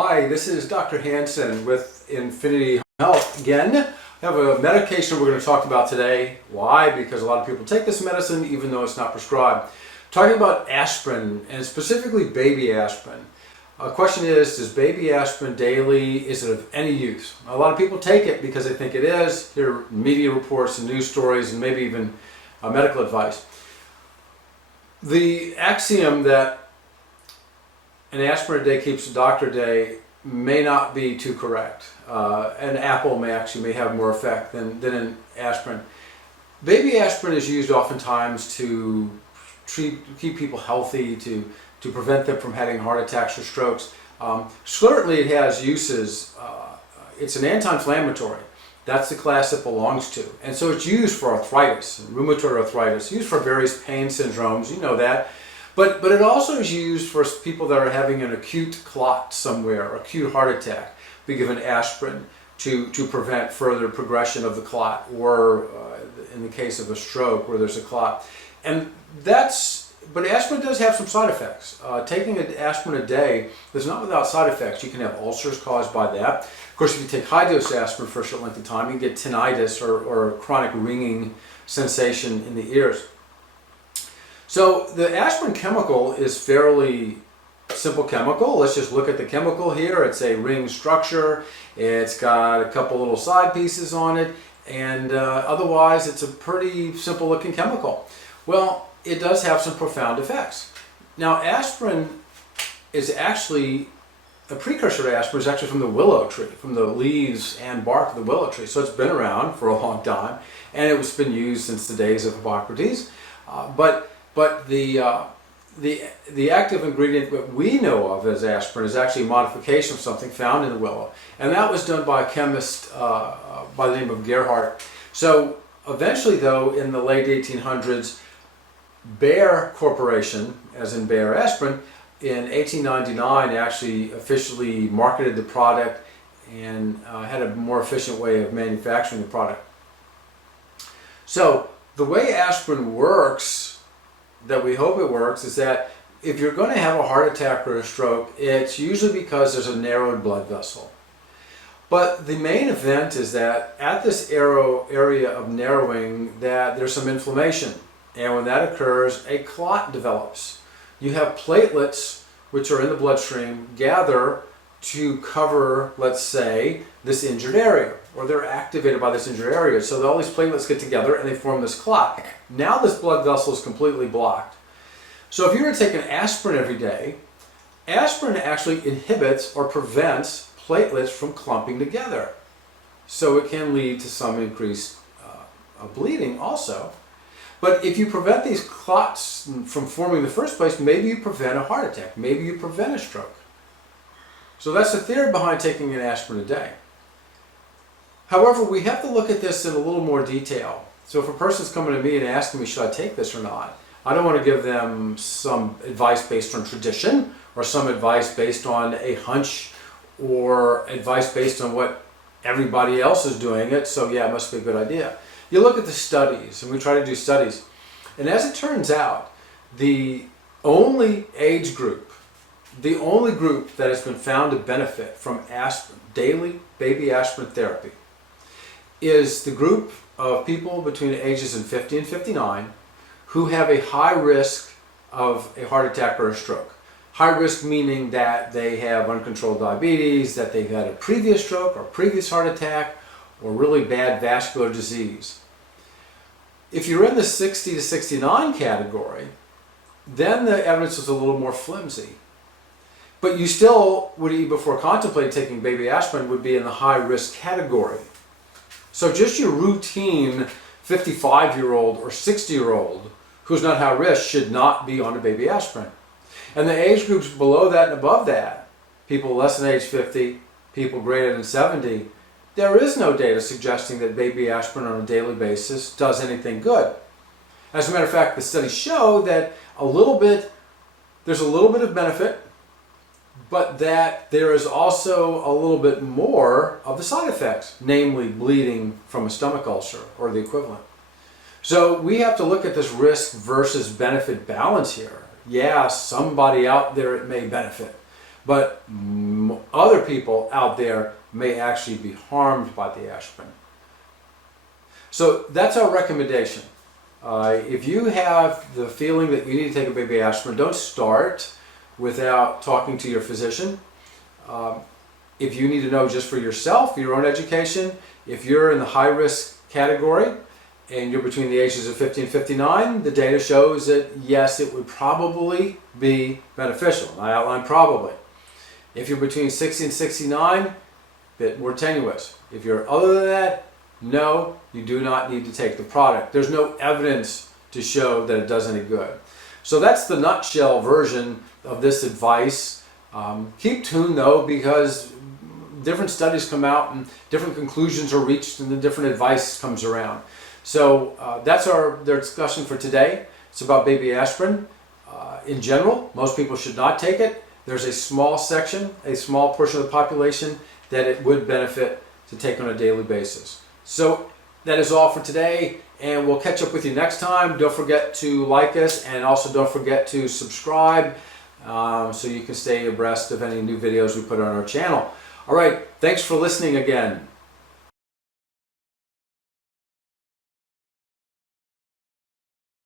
Hi, this is Dr. Hansen with Infinity Health again. I have a medication we're going to talk about today. Why? Because a lot of people take this medicine even though it's not prescribed. Talking about aspirin, and specifically baby aspirin. The question is baby aspirin daily, is it of any use? A lot of people take it because they think it is. Hear media reports and news stories and maybe even medical advice. The axiom that an aspirin a day keeps a doctor a day may not be too correct. An apple may have more effect than an aspirin. Baby aspirin is used oftentimes to keep people healthy, to prevent them from having heart attacks or strokes. Certainly it has uses. It's an anti-inflammatory. That's the class it belongs to. And so it's used for arthritis, rheumatoid arthritis, used for various pain syndromes, you know that. But it also is used for people that are having an acute clot somewhere, acute heart attack. Be given aspirin to prevent further progression of the clot, or in the case of a stroke where there's a clot. But aspirin does have some side effects. Taking an aspirin a day is not without side effects. You can have ulcers caused by that. Of course, if you take high dose aspirin for a short length of time, you get tinnitus or chronic ringing sensation in the ears. So the aspirin chemical is fairly simple chemical. Let's just look at the chemical here. It's a ring structure. It's got a couple little side pieces on it, and otherwise it's a pretty simple looking chemical. Well, it does have some profound effects. Now, aspirin is actually, a precursor to aspirin is actually from the willow tree, from the leaves and bark of the willow tree. So it's been around for a long time, and it's been used since the days of Hippocrates. But the active ingredient that we know of as aspirin is actually a modification of something found in the willow. And that was done by a chemist by the name of Gerhardt. So eventually, though, in the late 1800s, Bayer Corporation, as in Bayer Aspirin, in 1899 actually officially marketed the product and had a more efficient way of manufacturing the product. So the way aspirin works, that we hope it works, is that if you're going to have a heart attack or a stroke, it's usually because there's a narrowed blood vessel. But the main event is that at this area of narrowing, that there's some inflammation. And when that occurs, a clot develops. You have platelets, which are in the bloodstream, gather to cover, let's say, this injured area, or they're activated by this injured area. So all these platelets get together and they form this clot. Now this blood vessel is completely blocked. So if you were to take an aspirin every day, aspirin actually inhibits or prevents platelets from clumping together. So it can lead to some increased bleeding also. But if you prevent these clots from forming in the first place, maybe you prevent a heart attack, maybe you prevent a stroke. So that's the theory behind taking an aspirin a day. However, we have to look at this in a little more detail. So if a person's coming to me and asking me, should I take this or not? I don't want to give them some advice based on tradition, or some advice based on a hunch, or advice based on what everybody else is doing it, so yeah, it must be a good idea. You look at the studies, and we try to do studies, and as it turns out, the only age group, the only group that has been found to benefit from aspirin, daily baby aspirin therapy, is the group of people between the ages of 50 and 59 who have a high risk of a heart attack or a stroke. High risk meaning that they have uncontrolled diabetes, that they've had a previous stroke or previous heart attack, or really bad vascular disease. If you're in the 60 to 69 category, then the evidence is a little more flimsy. But you still would, before contemplating taking baby aspirin, would be in the high risk category. So just your routine 55-year-old or 60-year-old who's not high risk should not be on a baby aspirin. And the age groups below that and above that, people less than age 50, people greater than 70, there is no data suggesting that baby aspirin on a daily basis does anything good. As a matter of fact, the studies show that there's a little bit of benefit, but that there is also a little bit more of the side effects, namely bleeding from a stomach ulcer or the equivalent. So we have to look at this risk versus benefit balance here. Yeah, somebody out there it may benefit, but other people out there may actually be harmed by the aspirin. So that's our recommendation. If you have the feeling that you need to take a baby aspirin, don't start without talking to your physician. If you need to know just for yourself, your own education, if you're in the high risk category and you're between the ages of 50 and 59, the data shows that yes, it would probably be beneficial. I outline probably. If you're between 60 and 69, a bit more tenuous. If you're other than that, no, you do not need to take the product. There's no evidence to show that it does any good. So that's the nutshell version of this advice. Keep tuned though, because different studies come out and different conclusions are reached and the different advice comes around. So that's our discussion for today. It's about baby aspirin. In general, most people should not take it. There's a small section, a small portion of the population that it would benefit to take on a daily basis. So that is all for today, and we'll catch up with you next time. Don't forget to like us, and also don't forget to subscribe so you can stay abreast of any new videos we put on our channel. All right, thanks for listening again.